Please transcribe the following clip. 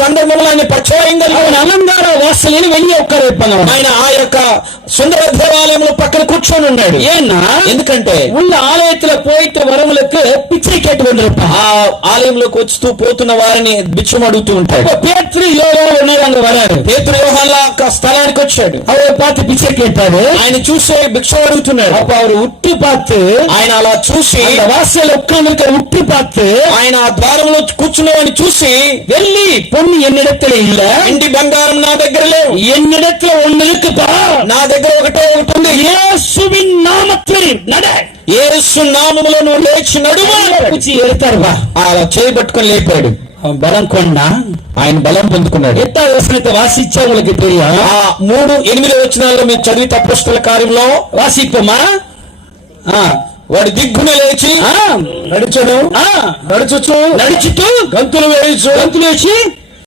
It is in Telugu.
சந்தர்ப்பங்கள் ఆయన పరిచయం కలిగిన అలంకార వాసులని వెళ్ళి ఒక్కరేపను ఆయన ఆ యొక్క సుందర దేవాలయంలో పక్కన కూర్చొని ఉన్నాడు. ఏన్నా ఎందుకంటే ఉన్న ఆలయத்துல పోయితే వరములకు పిచ్చை கேட்டு வந்திருப்பான். ఆ ఆలయంలోకి వస్తూ పోతున్న వారిని బిచ్చం అడుగుతూ ఉంటాడు. పేతురు యోహాను ఉన్నారు అక్కడ వరారు. పేతురు యోహాన్ల స్థలానికి వచ్చాడు. அவர் பார்த்து పిచ్చை கேட்டாரு. ఆయన చూసి భిక్షం అడుగుతున్నాడు. அப்ப அவர் ఉట్టి பார்த்து ఆయన అలా చూసి அந்த வாசல்ல உட்கார்ந்திருக்கிற ఉట్టి பார்த்து ఆయన ఆ ద్వారంలో కూర్చున్నవాడిని చూసి వెళ్ళి పొన్ను ఎన్నిడத்துல இல்ல, ఇంటి బంగారం నా దగ్గర లేవు, ఎన్నిడத்துல ఒன்னு இருக்குப்பா, నా దగ్గర ఒకటే ఒకటి ఉంది, యేసువిன் నామத்தில் నడ, యేసు నామములో నువ్వు లేచి నడువు కూర్చి ఎడతారు. అలా చేయబట్టుకొని లేపాడు. బలం కొన్నా ఆయన బలం పొందుకున్నాడు. ఎట్టా వచనத்தை వాసిచ్చా உங்களுக்கு தெரியும். 3:8 వచనాల్లో మీరు చదివితే అపోస్తలుల కార్యంలో వాసిప్పమా. వాడు దిగ్గున లేచి నడుచుచు గంతులు వేసి